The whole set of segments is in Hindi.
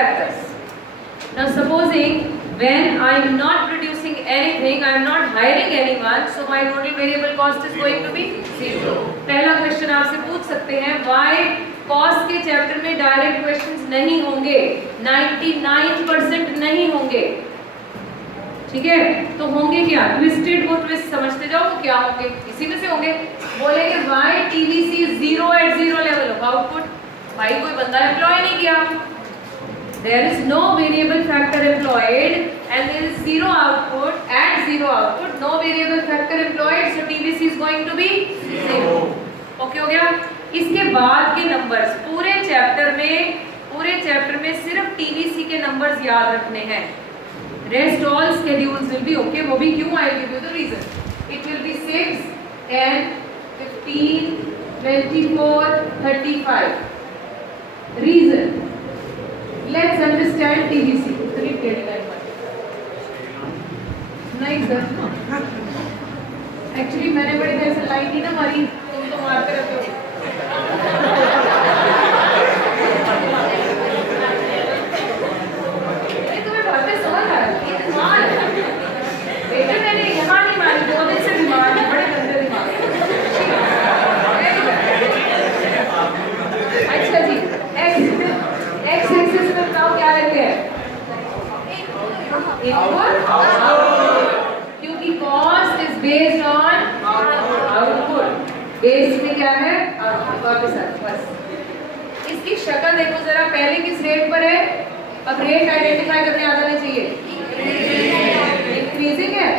factors. Now supposing when I am not producing anything, I am not hiring anyone, so my total variable cost is going to be 0. पहला क्वेश्चन आपसे पूछ सकते हैं why कॉस्ट के चैप्टर में डायरेक्ट क्वेश्चंस नहीं होंगे, 99% नहीं होंगे, ठीक है? तो होंगे क्या? ट्विस्टेड, वो ट्विस्ट समझते जाओ वो क्या होंगे, इसी में से होंगे। बोलेंगे why TVC is 0 at 0 level of output, भाई कोई बंदा एम्प्लॉय नहीं किया, there is no variable factor employed and there is 0 output, at 0 output no variable factor employed, so TVC is going to be 0. Okay हो गया? इसके बाद के नंबर्स पूरे चैप्टर में सिर्फ टीवीसी के नंबर्स याद रखने हैं, rest all schedules will be okay. वो भी क्यों? I give you the reason, it will be 6, 10, 15, 24, 35. Reason, let's understand TVC. नहीं सर, एक्चुअली मैंने बड़ी देर से लाइन थी ना मारी, तुम तो मारते रहते हो। तुम्हें बातें समझ आ रही है? बेटा मैंने यहाँ नहीं मारी, 2 दिन से बीमार है, बड़े गंदे दिमाग। अच्छा जी, एक्स एक्सिस में बताओ क्या रहते हैं? क्योंकि cost is based on output, base में क्या है? वापस बस इसकी शक्ल देखो जरा, पहले किस रेट पर है, अब रेट आइडेंटिफाई करने आ जाना चाहिए। इंक्रीजिंग है,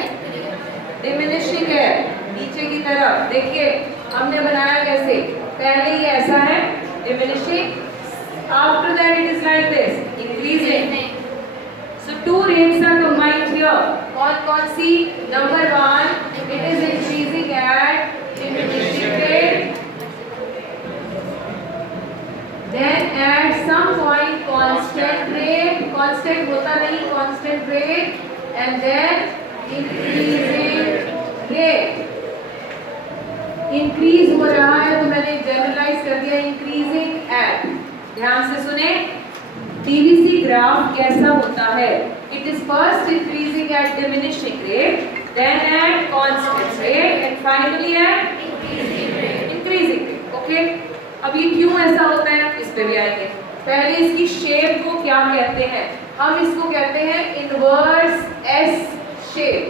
डिमिनिशिंग है, नीचे की तरफ देखिए हमने बनाया कैसे, पहले ये ऐसा है diminishing, after that it is like this increasing. So 2 rates are combined here. कौन सी? Number 1, it is increasing at diminishing rate. Then at some point constant rate, constant होता नहीं, constant rate, and then increasing rate. Increase हो रहा है तो मैंने generalize कर दिया increasing at. ध्यान से सुने, TVC ग्राफ कैसा होता है? It is first increasing at diminishing rate, then at constant rate, and finally at increasing rate. Okay? अब ये क्यों ऐसा होता है, इस पे भी आएंगे। पहले इसकी शेप को क्या कहते हैं? हम इसको कहते हैं इनवर्स एस शेप।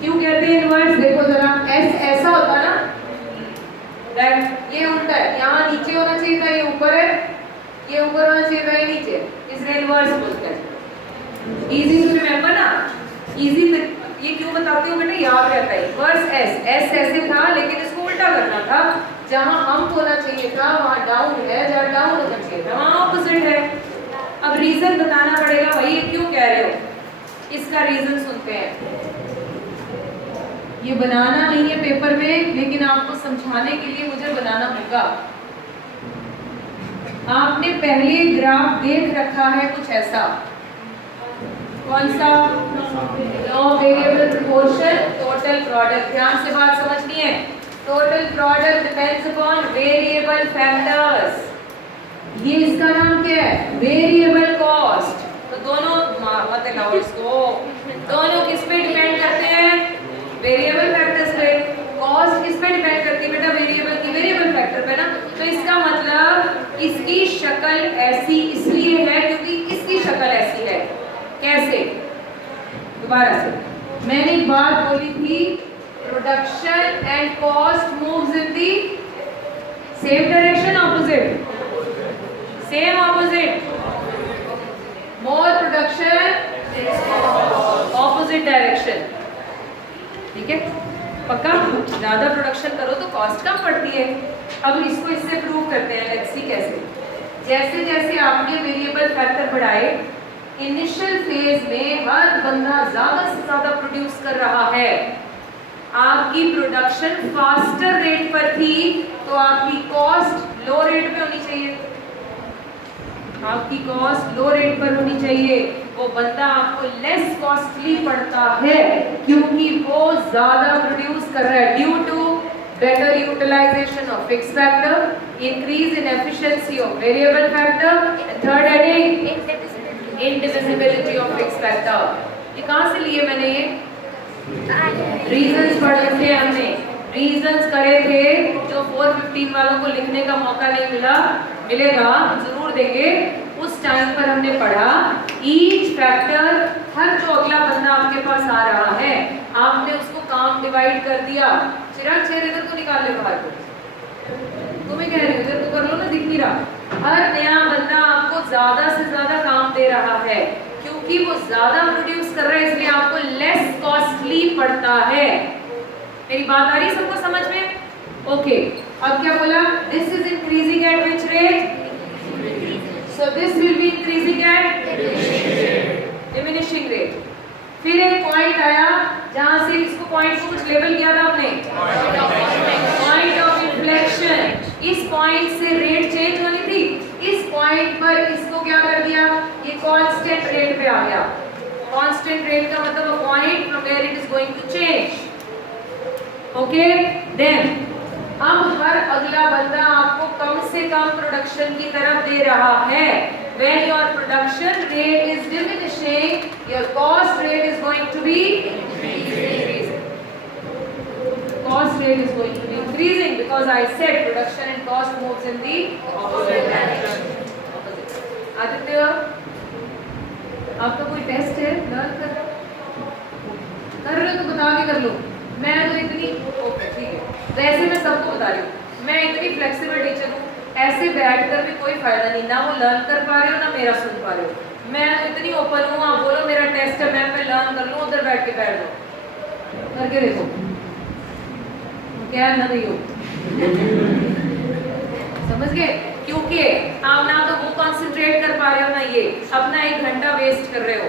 क्यों कहते हैं इनवर्स? देखो जरा, एस ऐसा होता ना, ये उल्टा है, यहाँ नीचे होना चाहिए था, ये ऊपर है, ये ऊपर होना चाहिए था, ये नीचे, इसलिए इनवर्स बोलते हैं। इजी टू रिमेम्बर ना, इजी। ये क्यों बताती हूँ बेटा, याद रहता है। इनवर्स एस, एस ऐसे था लेकिन इसको उल्टा करना था, जहाँ अप होना चाहिए था वहाँ डाउन है, जहाँ डाउन होना चाहिए था वहाँ ऑपोजिट है। अब रीजन बताना पड़ेगा, भाई ये क्यों कह रहे हो, इसका रीजन सुनते हैं। ये बनाना नहीं है पेपर में, लेकिन आपको समझाने के लिए मुझे बनाना होगा। आपने पहले ग्राफ देख रखा है कुछ ऐसा, कौन सा? No variable proportion total product. ध्यान से बात समझनी है, total product depends upon variable factors. ये इसका नाम क्या है? Variable cost. तो दोनों मत लाओ इसको, दोनों किस पे डिपेंड करते हैं? वेरिएबल फैक्टर्स पे। कॉस्ट किस पे डिपेंड करती है बेटा? वेरिएबल की वेरिएबल फैक्टर पे ना। तो इसका मतलब इसकी शक्ल ऐसी इसलिए है क्योंकि इसकी शक्ल ऐसी है। कैसे? दोबारा से, मैंने एक बात बोली थी, production and cost moves in the same direction, opposite? Same opposite. More production, opposite direction. ठीक है, पक्का? ज्यादा प्रोडक्शन करो तो कॉस्ट कम पड़ती है। अब इसको इससे प्रूव करते हैं, लेट्स सी कैसे। जैसे जैसे आपने वेरिएबल फैक्टर बढ़ाए, इनिशियल फेज में हर बंदा ज्यादा से ज्यादा प्रोड्यूस कर रहा है, आपकी प्रोडक्शन फास्टर रेट पर थी तो आपकी कॉस्ट लो रेट पे होनी चाहिए। आपकी कॉस्ट लो रेट पर होनी चाहिए, वो बंदा आपको लेस कॉस्टली पड़ता है क्योंकि वो ज्यादा प्रोड्यूस कर रहा है due to better utilization of fix factor increase in efficiency of variable factor, and third heading indivisibility of fixed factor. ये कहाँ से लिए मैंने ये? रीजंस पढ़ रखे हमने, रीजंस करे थे जो 415 वालों को लिखने का मौका नहीं मिला, मिलेगा जरूर देंगे। उस टाइम पर हमने पढ़ा ईच फैक्टर, हर जो अगला बंदा आपके पास आ रहा है आपने उसको काम डिवाइड कर दिया। चिराग चेहरे इधर को निकाल ले बाहर को, तुम्हें कह रही हूँ इधर तो कर लो ना, दिख नहीं रहा। हर नया बंदा आपको ज्यादा से ज्यादा काम दे रहा है, क्योंकि वो ज्यादा प्रोड्यूस कर रहा है इसलिए आपको लेस कॉस्टली पड़ता है। मेरी बात आ रही है सबको समझ में? ओके, अब क्या बोला? This is increasing at which rate? So this will be increasing at diminishing rate. फिर एक पॉइंट आया जहां से इसको पॉइंट को कुछ लेबल किया था हमने, पॉइंट ऑफ इन्फ्लेक्शन। इस पॉइंट से रेट चेंज होनी थी, इस पॉइंट पर इसको क्या कर दिया, ये कांस्टेंट रेट पे आ गया। कांस्टेंट रेट का मतलब a point from where it is going to change. Okay, then अब हर अगला बंदा आपको कम से कम प्रोडक्शन की तरफ दे रहा है। When your production rate is diminishing, your cost rate is going to be increasing. Cost rate is going to be increasing because I said production and cost moves in the opposite direction. Aditya, आपका कोई टेस्ट है? लर्न कर रहे हो तो बता के कर लो। मैं तो इतनी ओके ठीक है, वैसे मैं सबको बता रही हूँ, मैं इतनी फ्लेक्सिबल टीचर हूँ, ऐसे बैठकर भी कोई फायदा नहीं, ना वो लर्न कर पा रहे हो ना मेरा सुन पा रहे हो। मैं तो इतनी ओपन हूँ, आप बोलो मेरा टेस्ट है, मैं लर्न कर लूँ, उधर बैठ के बैठ दो, करके देखो क्या ना नहीं हो। समझ गए? क्योंकि आप ना तो वो कंसंट्रेट कर पा रहे हो ना ये, अपना 1 घंटा वेस्ट कर रहे हो।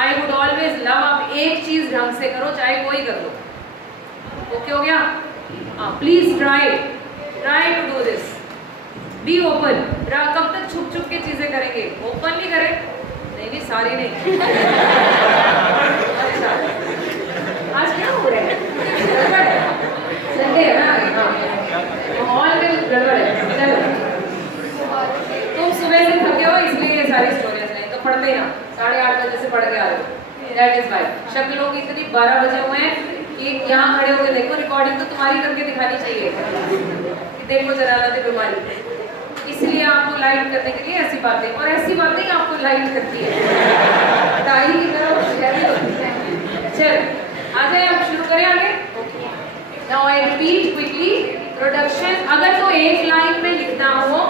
आई वुड ऑलवेज लव आप एक चीज ढंग से करो, चाहे कोई कर लो। ओके हो गया? Please try to do this, be open. कब तक छुप छुप के चीजें करेंगे? ओपन भी करें? नहीं सारी नहीं। अच्छा, आज क्या हो रहा है? संडे है ना, माहौल में गड़बड़ है। चलो, तुम सुबह से थके हो इसलिए ये सारी स्टोरीज नहीं तो पढ़ते ही ना, 8:30 बजे से पढ़ के आ रहे हो। दैट इज वाई शक्लों की इतनी 12 बजे हुए हैं कि यहाँ खड़े होकर देखो, रिकॉर्डिंग तो तुम्हारी करके दिखानी चाहिए कि देखो जरा अलग बीमारी। इसलिए आपको लाइट करने के लिए ऐसी बातें, और ऐसी बातें आपको लाइट करती है, डायरी की तरह। चल आ जाए, आप शुरू करें आगे। Now I repeat quickly, production अगर तो एक लाइन में लिखना हो,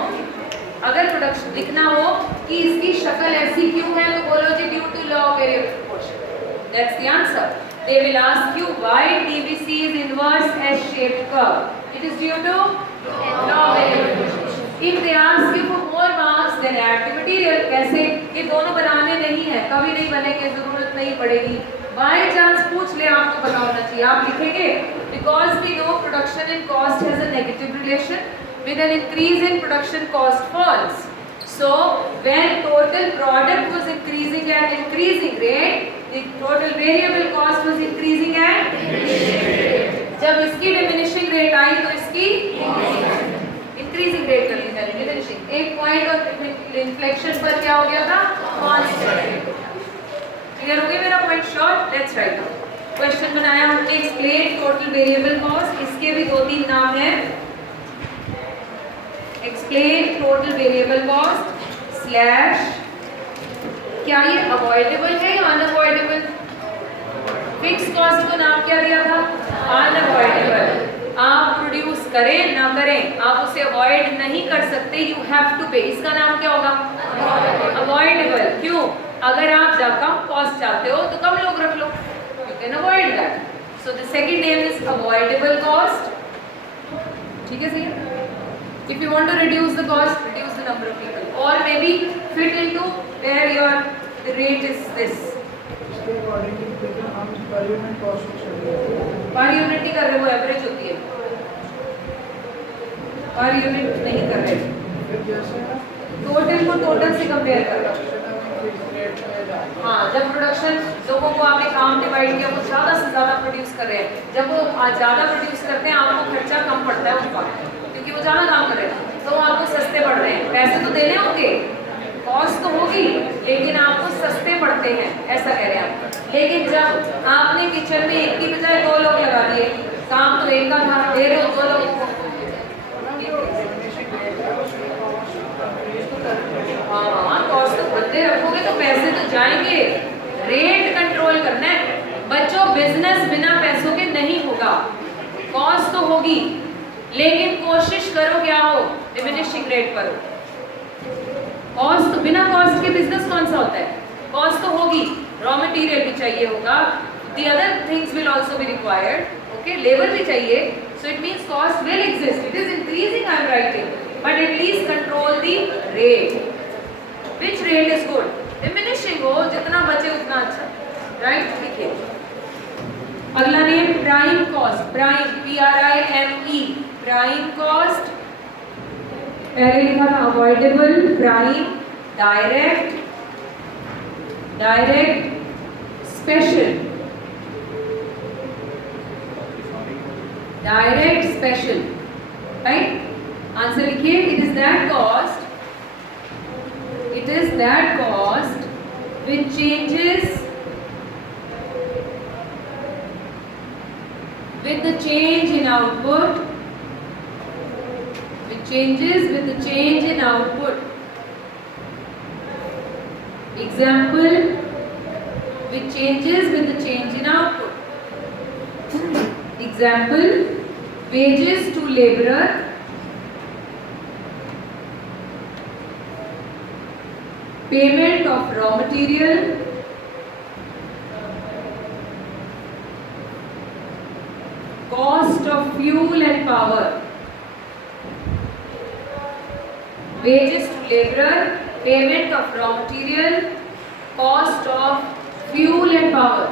अगर प्रोडक्शन लिखना हो कि इसकी शक्ल ऐसी क्यों है, तो बोलो जी due to law of variable proportion. That's the answer. They will ask you why DVC is inverse S-shaped curve. It is due to law of variable proportion. If they ask you for more marks, then add the material. कैसे? ये दोनों बनाने नहीं है, कभी नहीं बनेंगे, जरूरत नहीं पड़ेगी। बाय चांस पूछ ले, आपको पता होना चाहिए, आप लिखेंगे because we know production and cost has a negative relation. With an increase in production, cost falls. So when total product was increasing at increasing rate, the total variable cost was increasing at diminishing rate. जब इसकी diminishing rate आई तो इसकी increasing rate कर दी जाएगी, diminishing। एक point और inflection पर क्या हो गया था? constant। क्लियर हो गया मेरा point? short। Let's write down। Question बनाया हमने, explain total variable cost। इसके भी 2-3 नाम हैं। Explain total variable cost slash, क्या ये अवॉइडेबल है या अनअवॉइडेबल? फिक्स कॉस्ट को नाम क्या दिया था? अनअवॉइडेबल। आप प्रोड्यूस करें ना करें, आप उसे अवॉइड नहीं कर सकते, यू हैव टू पे। इसका नाम क्या होगा? अवॉइडेबल। क्यों? अगर आप कम कॉस्ट चाहते हो तो कम लोग रख लो, you can avoid that. So the second name is avoidable cost. ठीक है, सही है? If you want to reduce the cost, reduce the number of people, or maybe fit into where your the rate is this. इसके अकॉर्डिंग हम per unit cost per unit ही कर रहे हो, एवरेज होती है, पर यूनिट नहीं कर रहे। फिर जैसे टोटल को टोटल से कंपेयर कर रहे हो। हाँ, जब प्रोडक्शन लोगों को आपने काम डिवाइड किया, वो ज़्यादा से ज़्यादा प्रोड्यूस कर रहे हैं, जब वो ज़्यादा प्रोड्यूस करते हैं आपको खर्चा कम पड़ता है उनका, क्योंकि वो ज़्यादा काम कर रहे हैं। तो आपको सस्ते पड़ रहे हैं। पैसे तो देने होंगे, कॉस्ट तो होगी, लेकिन आपको सस्ते पड़ते हैं, ऐसा कह रहे हैं आप। लेकिन जब आपने किचन में एक की बजाय 2 लोग लगा दिए, काम तो एक का था, दे रहे हो 2 लोगों को। हाँ, कॉस्ट तो बंदे रखोगे तो पैसे तो जाएंगे, रेट कंट्रोल करना है बच्चों। बिजनेस बिना पैसों के नहीं होगा, कॉस्ट तो होगी, लेकिन कोशिश करो क्या हो, डिमिनिशिंग रेट पर हो। कॉस्ट तो बिना कॉस्ट के बिजनेस कौन सा होता है? कॉस्ट तो होगी, रॉ मटेरियल भी चाहिए होगा, the other things will also be required, okay, labour भी चाहिए, so it means cost will exist, it is increasing, I am writing, but at least control the rate. Which rate is good? Diminishing हो, जितना बचे उतना अच्छा, राइट? लिखिए अगला name prime cost, prime PRIME, prime cost, पहले लिखा था avoidable, prime, direct, direct, special, direct, special, right? Answer लिखिए, it is that cost, it is that cost which changes with the change in output, which changes with the change in output. Example, which changes with the change in output. Example, wages to laborer, payment of raw material, cost of fuel and power. Wages to laborer, payment of raw material, cost of fuel and power.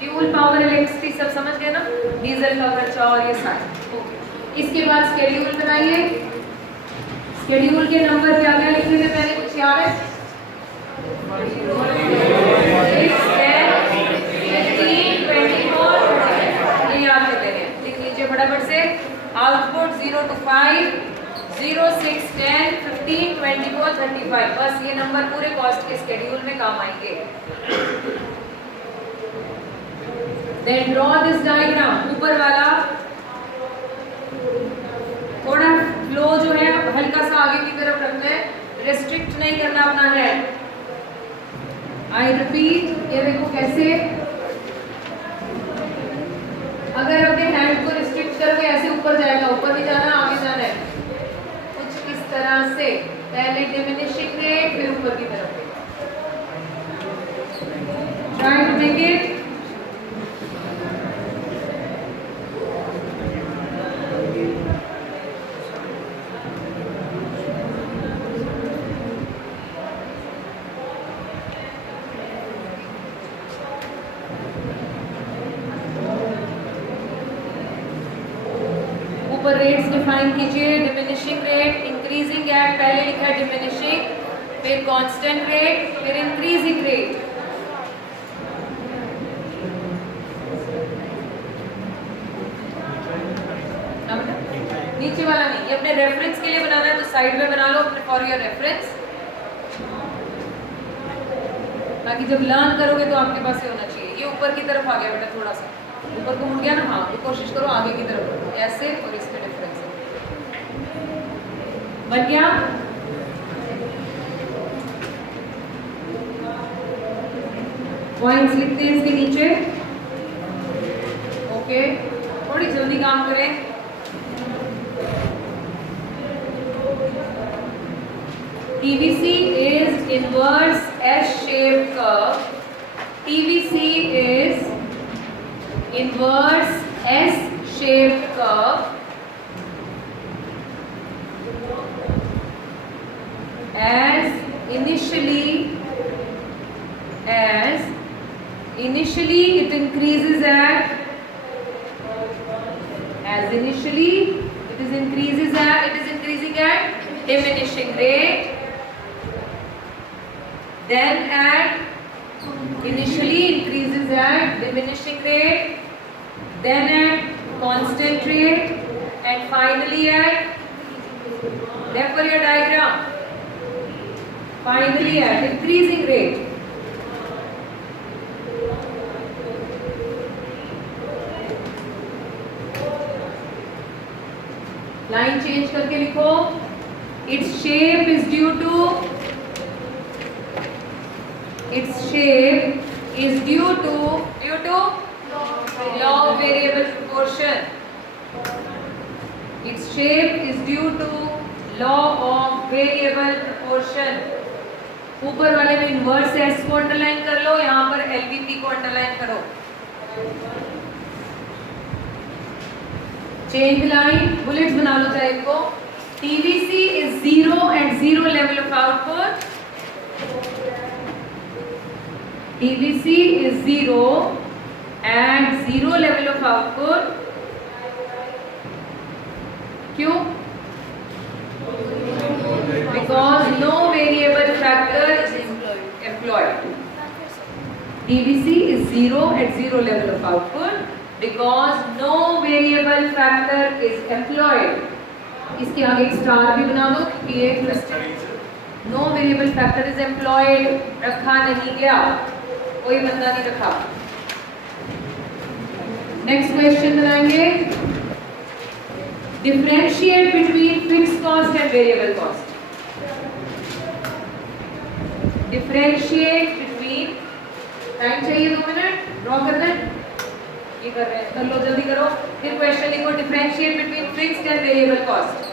Fuel, power, electricity सब समझ गए ना, डीजल का खर्चा और ये सारे। ओके, इसके बाद स्केड्यूल बनाइए। स्केड्यूल के नंबर क्या क्या लिखे थे मैंने, कुछ याद है? 6, 10, 15, 24, ये याद कर लेंगे, लिख लीजिए फटाफट से। आउटपुट 0 to 5, 0, 6, 10, 15, 24, 35, बस ये नंबर पूरे कॉस्ट के स्केड्यूल में काम आएंगे। Then draw this diagram, ऊपर वाला थोड़ा फ्लो जो है हल्का सा आगे की तरफ रखना है, रेस्ट्रिक्ट नहीं करना अपना है। आई रिपीट, ये देखो कैसे, अगर अपने हैंड को रिस्ट्रिक्ट करोगे ऐसे ऊपर जाएगा, ऊपर नहीं जाना, आगे जाना है, कुछ इस तरह से, पहले डिमिनिशिंग रेट फिर ऊपर की तरफ। Try to make it. Rates define कीजिए, डिमिनिशिंग रेट, इंक्रीजिंग एट, पहले लिखा है डिमिनिशिंग, फिर कांस्टेंट रेट, फिर इंक्रीजिंग रेट। नीचे वाला नहीं, ये अपने रेफरेंस के लिए बनाना है तो साइड में बना लो अपने फॉर योर रेफरेंस, ताकि जब लर्न करोगे तो आपके पास ये होना चाहिए। ये ऊपर की तरफ आ गया बेटा, थोड़ा सा ऊपर को मुड़ गया ना, हाँ, तो कोशिश करो आगे की तरफ ऐसे, और इसमें डिफरेंस बन गया। पॉइंट्स लिखते हैं इसके नीचे, ओके, थोड़ी जल्दी काम करें। PVC is inverse S-shaped curve. PVC is inverse S-shaped curve as initially it increases at, as initially it is increasing at diminishing rate, then at initially increases at diminishing rate, then at constant rate, and finally at Therefore, your diagram finally at increasing rate. Line change करके लिखो. Its shape is due to law of variable proportion. Its shape is due to law of variable proportion. ऊपर वाले में इनवर्स एस को अंडरलाइन कर लो, यहाँ पर एलवीपी को अंडरलाइन करो. चेंज लाइन, बुलेट्स बना लो चाहे इनको. TVC is 0 at 0 level of output. TVC is 0 at 0 level of output. क्यों? Because no variable factor is employed. TVC is 0 at 0 level of output because no variable factor is employed. इसके आगे एक स्टार भी बना दो क्योंकि ये no variable factor is employed रखा नहीं गया, कोई बंदा नहीं रखा. नेक्स्ट क्वेश्चन बनाएंगे. Differentiate between fixed cost and variable cost. Differentiate between, time चाहिए 2 मिनट, ड्रॉ कर दें. ये कर रहे हैं, कर लो जल्दी करो. फिर क्वेश्चन लिखो. Differentiate between fixed and variable cost.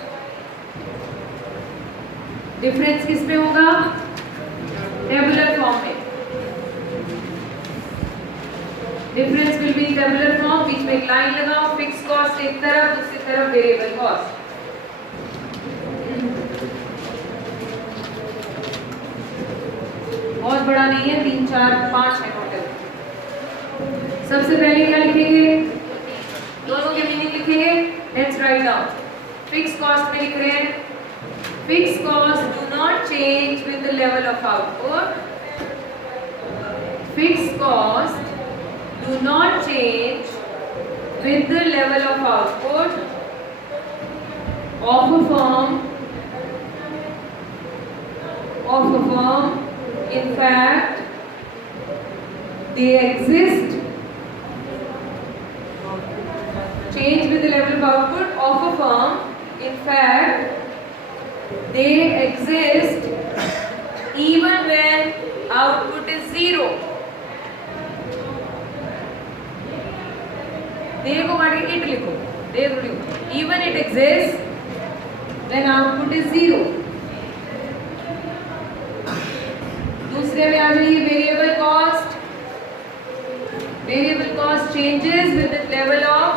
Difference किस में होगा? टेबुलर फॉर्म में. Difference will be tabular form. बीच में एक लाइन लगाओ. फिक्स्ड कॉस्ट एक तरफ, दूसरी तरफ वेरिएबल कॉस्ट. बहुत बड़ा नहीं है, 3 4 5 है टोटल. सबसे पहले क्या लिखेंगे? दोनों के मीनिंग लिखेंगे. Let's write down. Fixed cost में लिख रहे हैं fixed costs do not change with the level of output. Fixed costs do not change with the level of output of a firm. In fact, they exist. Change with the level of output of a firm. In fact, they exist even when output is 0. दे को काट के इट लिखो. दे को लिखो. Even it exists when output is 0. दूसरे में आ जाइए variable cost. Variable cost changes with the level of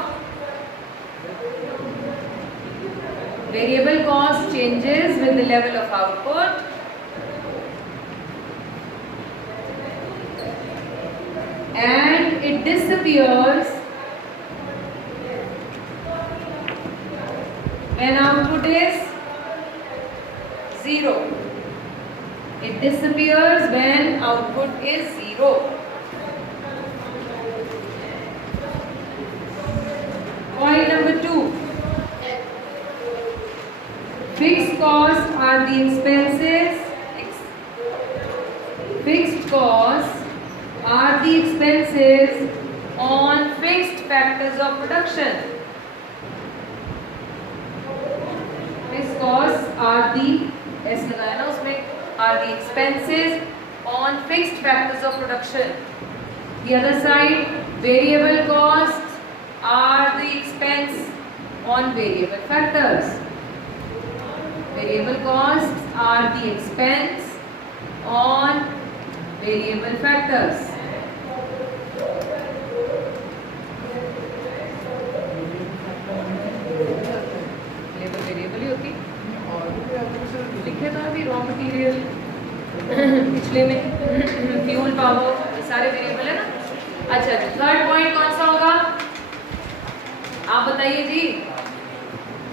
variable cost changes with the level of output. And it disappears when output is 0. It disappears when output is 0. Point number 2. Fixed costs are the expenses. Fixed costs are the expenses on fixed factors of production. Fixed costs are the are the expenses on fixed factors of production. The other side, variable costs are the expense on variable factors. Variable costs are the expense on variable factors. Labour variable ही होती. लिखे था अभी रॉ मटेरियल पिछले में फ्यूल पावर, ये सारे वेरिएबल है ना. अच्छा, थर्ड पॉइंट कौन सा होगा आप बताइए जी.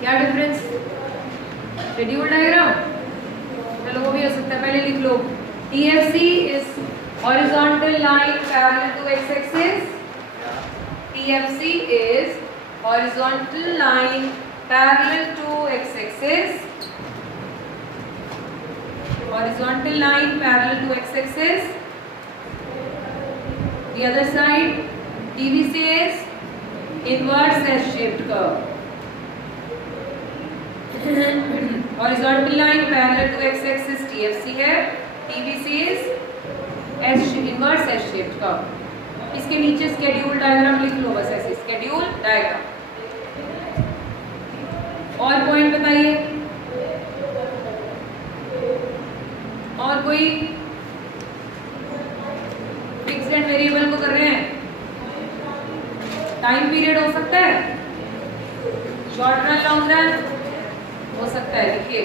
क्या डिफरेंस? Schedule diagram. चलो वो भी हो सकता है, पहले लिख लो. TFC is horizontal line parallel to x-axis. TFC is horizontal line parallel to x-axis. horizontal line parallel to x-axis. The other side, TVC is inverse S-shaped curve. Horizontal line parallel to x-axis TFC है, TVC is inverse S-shaped curve. इसके नीचे schedule diagram लिख लो बस ऐसे, schedule diagram. और पॉइंट बताइए, और कोई फिक्स्ड एंड वेरिएबल को कर रहे हैं, टाइम पीरियड हो सकता है, शॉर्ट रन लॉन्ग रन हो सकता है. देखिए,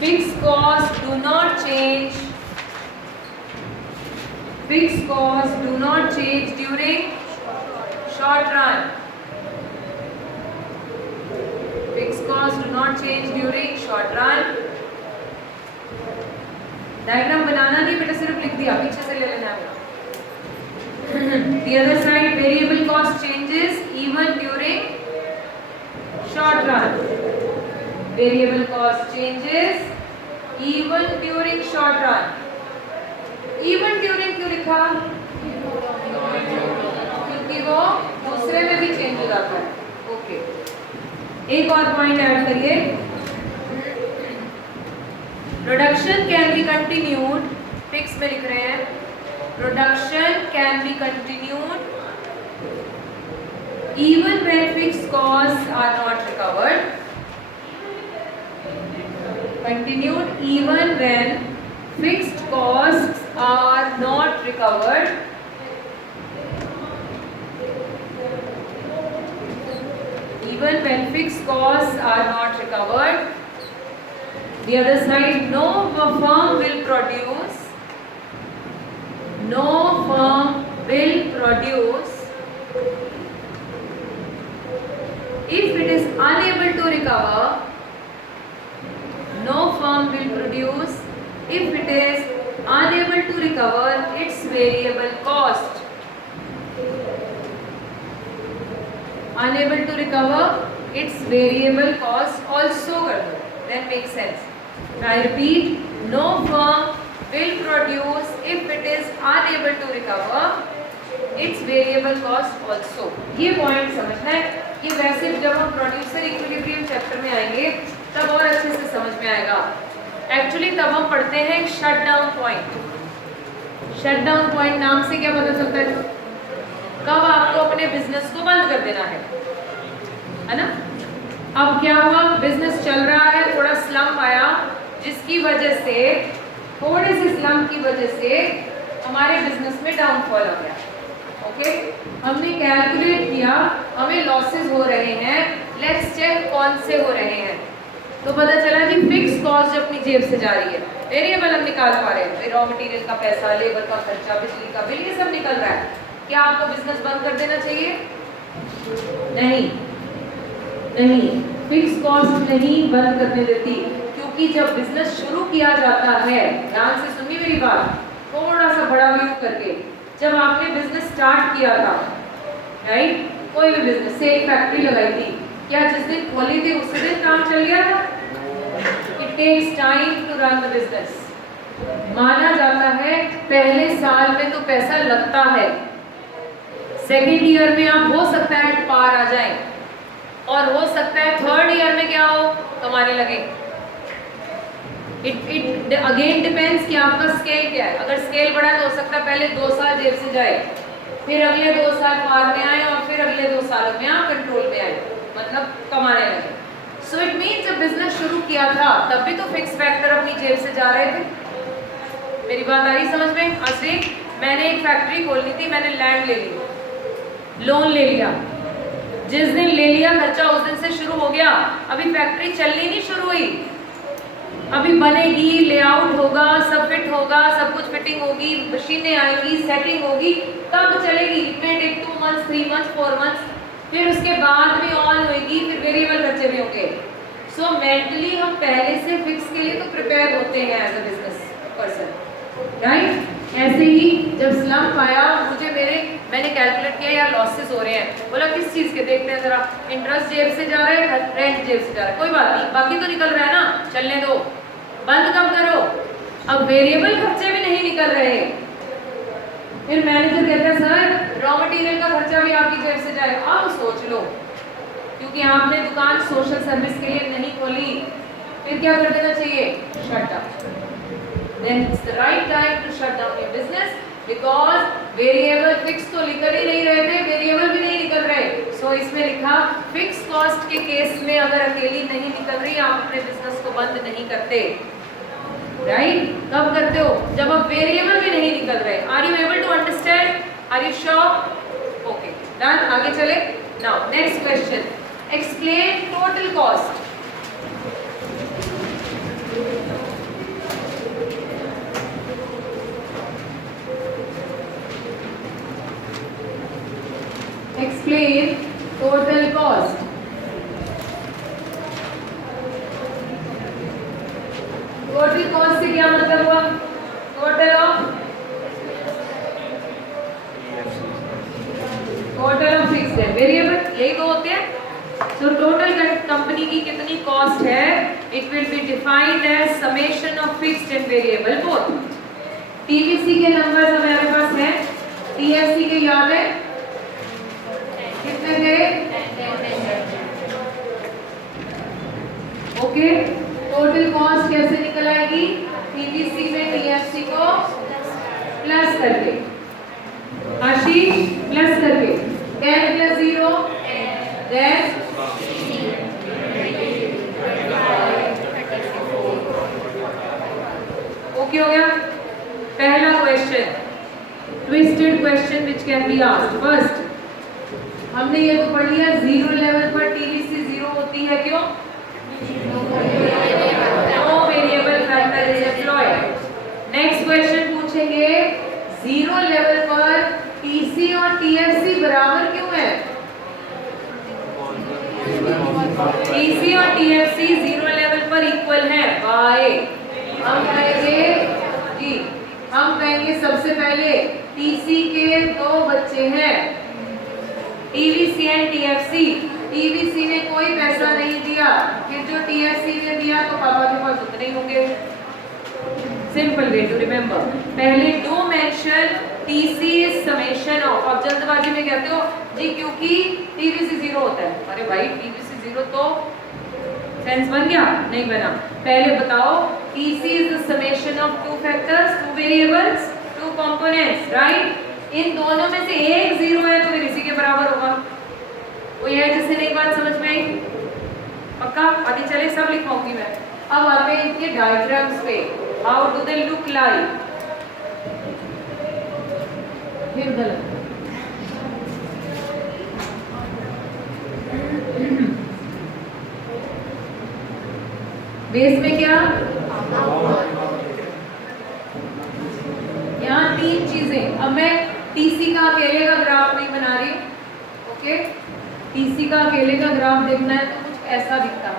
fix cost do not change, fix cost do not change during short run, fixed cost do not change during short run. Diagram बनाना नहीं बेटा, सिर्फ लिख दिया, पीछे से ले लेना है. The other side, variable cost changes even during short run. Variable cost changes even during short run. Even during क्यों लिखा? क्योंकि वो दूसरे में भी चेंज हो जाता है. ओके, एक और पॉइंट ऐड करिए. Production can be continued, fix में लिख रहे हैं, production can be continued even when fixed cost are not recovered. Continued even when fixed cost are not recovered. Even when fixed costs are not recovered. The other side, no firm will produce, no firm will produce if it is unable to recover. No firm will produce if it is unable to recover its variable cost. Unable to recover its variable cost also कर दो, then makes sense. I repeat, no firm will produce if it is unable to recover its variable cost also. ये पॉइंट समझना है. ये वैसे जब हम प्रोड्यूसर इक्विलिब्रियम चैप्टर में आएंगे तब और अच्छे से समझ में आएगा. एक्चुअली तब हम पढ़ते हैं shut down point. Shut down point नाम से क्या पता चलता है? कब आपको अपने बिजनेस को बंद कर देना है ना. अब क्या हुआ, बिजनेस चल रहा है, थोड़ा स्लम्प आया, जिसकी वजह से, थोड़े से स्लम्प की वजह से हमारे बिजनेस में डाउनफॉल आ गया. ओके, हमने कैलकुलेट किया, हमें लॉसेस हो रहे हैं, लेट्स चेक कौन से हो रहे हैं. तो पता चला कि फिक्स कॉस्ट अपनी जेब से जा रही है, वेरिएबल हम निकाल पा रहे हैं, रॉ मटेरियल का पैसा, लेबर का खर्चा, बिजली का बिल, ये सब निकल रहा है. क्या आपको बिजनेस बंद कर देना चाहिए? नहीं, नहीं, फिक्स कॉस्ट नहीं बंद करने देती, क्योंकि जब बिजनेस शुरू किया जाता है, ध्यान से सुनिए मेरी बात, थोड़ा सा बड़ा व्यू करके, जब आपने बिजनेस स्टार्ट किया था, राइट, कोई भी बिजनेस से एक फैक्ट्री लगाई थी, क्या जिस दिन खोली थी उसी दिन काम चल गया था? It takes time to run the business. माना जाता है पहले साल में तो पैसा लगता है, सेकेंड ईयर में आप हो सकता है पार आ जाए, और हो सकता है थर्ड ईयर में क्या हो, कमाने लगे. इट अगेन डिपेंड्स कि आपका स्केल क्या है. अगर स्केल बड़ा है तो हो सकता है पहले 2 साल जेब से जाए, फिर अगले 2 साल पार में आए, और फिर अगले 2 सालों में आप कंट्रोल में आए, मतलब कमाने लगे. सो इट मीन्स जब बिजनेस शुरू किया था तब भी तो फिक्स फैक्टर अपनी जेब से जा रहे थे. मेरी बात आ रही समझ में? असली मैंने एक फैक्ट्री खोलनी थी, मैंने लैंड ले ली, लोन ले लिया, जिस दिन ले लिया खर्चा उस दिन से शुरू हो गया, अभी फैक्ट्री चलनी नहीं शुरू हुई, अभी बनेगी, लेआउट होगा, सब फिट होगा, सब कुछ फिटिंग होगी, मशीनें आएंगी, सेटिंग होगी, तब चलेगी. It may take 2 months, 3 months, 4 months, फिर उसके बाद भी ऑन होगी, फिर वेरिएबल खर्चे भी होंगे. सो मेंटली हम पहले से फिक्स के लिए तो प्रिपेयर होते हैं as a business person, right. ऐसे ही जब स्लम्प आया, मैंने कैलकुलेट किया यार लॉसेस हो रहे हैं, बोला किस चीज़ के, देखते हैं जरा, इंटरेस्ट जेब से जा रहा है, रेंट जेब से जा रहा है, कोई बात नहीं, बाकी तो निकल रहा है ना, चलने दो. बंद कब करो? अब वेरिएबल खर्चे भी नहीं निकल रहे, फिर मैनेजर कहता है सर रॉ मटेरियल का खर्चा भी आपकी जेब से जाएगा। अब सोच लो, क्योंकि आपने दुकान सोशल सर्विस के लिए नहीं खोली, फिर क्या कर देना चाहिए? Shut down. Then it's the right time to shut down your business because variable fix तो निकल ही नहीं रहे थे, वेरिएबल भी नहीं निकल रहे। सो इसमें लिखा फिक्स कॉस्ट के केस में अगर अकेली नहीं निकल रही आप अपने बिजनेस को बंद नहीं करते, राइट? कब करते हो? जब अब वेरिएबल भी नहीं निकल रहे। Are you able to understand? Are you sure? Okay done, आगे चले। Now next question, explain total cost. Explain total cost. Total cost से क्या मतलब हुआ? Total of fixed and variable, यही तो होते हैं। So total कंपनी की कितनी कॉस्ट है? It will be defined as summation of fixed and variable both. TVC के नंबर्स हमारे पास हैं, TFC के याद है कितने थे? ओके, टोटल कॉस्ट कैसे निकल आएगी? टीवीसी में टीएफसी को प्लस करके, आशीष प्लस करके, 10 प्लस 0 10, ओके हो गया। पहला question, twisted question which can be asked. First हमने ये तो पढ़ लिया, जीरो लेवल पर टीवीसी जीरो होती है, क्यों? No variable factor is employed. Next question पूछेंगे, जीरो लेवल पर टीसी और टीएफसी बराबर क्यों है? टीसी और टीएफसी जीरो लेवल पर इक्वल है, बाय हम कहेंगे सबसे पहले टीसी के दो बच्चे हैं, टीवीसी एंड टीएफसी। टीवीसी ने कोई पैसा नहीं दिया, फिर जो टीएफसी ने दिया तो पापा के पास उतने ही होंगे। सिंपल वे टू रिमेम्बर, पहले do mention TC is summation of. अब जल्दबाजी में कहते हो जी क्योंकि टीवीसी जीरो होता है। अरे भाई टीवीसी जीरो तो सेंस बन गया? नहीं बना। पहले बताओ TC is the summation of two factors, two variables, two components, right? इन दोनों में से एक जीरो है तो फिर इसी के बराबर होगा। कोई है जिससे नहीं बात समझ में आई? पक्का? आगे चले, सब लिखवाऊंगी मैं। अब आते हैं इनके डायग्राम्स पे, how do they look like. फिर गलत, बेस में क्या? यहाँ तीन चीजें। अब मैं टीसी का अकेले का ग्राफ नहीं बना रही, ओके? टीसी का अकेले का ग्राफ देखना है तो कुछ ऐसा दिखता है।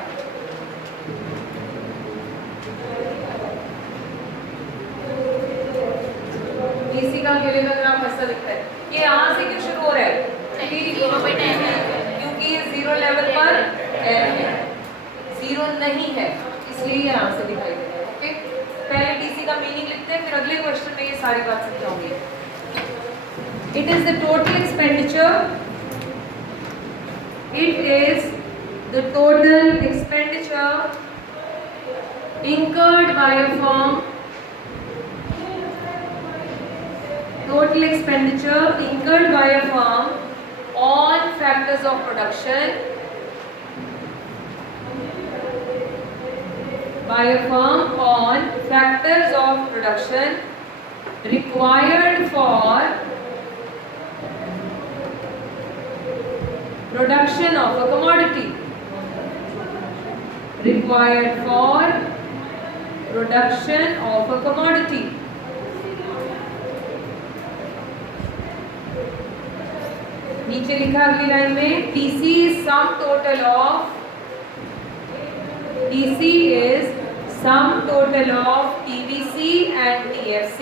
टीसी का अकेले का ग्राफ ऐसा दिखता है। ये यहाँ से क्यों शुरू हो रहा है? क्योंकि ये जीरो लेवल पर है, जीरो नहीं है, इसलिए यहाँ से दिखाई दे रहा है, ओके? पहले टीसी का मीनिंग लिखते हैं, फिर अगले क्वेश्चन में ये सारी बात समझाऊंगी। It is the total expenditure. It is the total expenditure incurred by a firm. Total expenditure incurred by a firm on factors of production. By a firm on factors of production required for production of a commodity. Required for production of a commodity. नीचे लिखा अगली लाइन में, TC is sum total of, TC is sum total of TVC and TFC.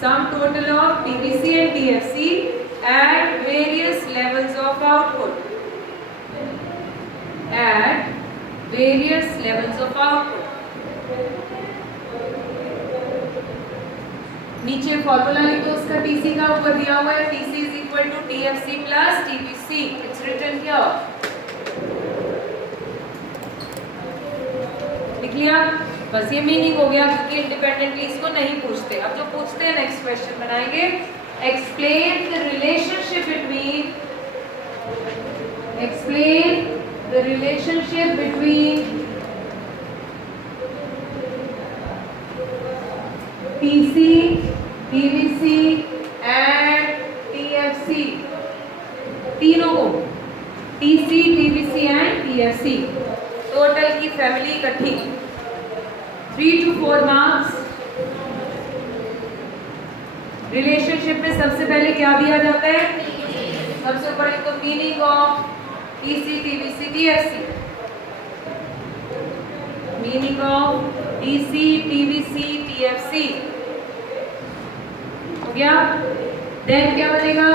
Sum total of TVC and TFC at various levels of output. At various levels of output. नीचे फॉर्मूला लिखो उसका टीसी का, ऊपर दिया हुआ है TC is equal to TFC plus TPC, it's written here. लिख लिया? बस ये मीनिंग हो गया, क्योंकि इंडिपेंडेंटली इसको नहीं पूछते। अब जो पूछते हैं नेक्स्ट क्वेश्चन बनाएंगे, explain the relationship between TC, TVC and TFC, तीनों को TC, TVC and TFC, total की फैमिली इकट्ठी। 3 to 4 मार्क्स। रिलेशनशिप में सबसे पहले क्या दिया जाता है? सबसे ऊपर इनको meaning of TC, TVC, TFC, meaning of TC, TVC, TFC हो गया। देन क्या बनेगा?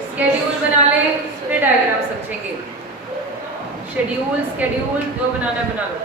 स्केड्यूल बना ले, फिर डायग्राम समझेंगे। शेड्यूल, स्केड्यूल जो बनाना बना लो।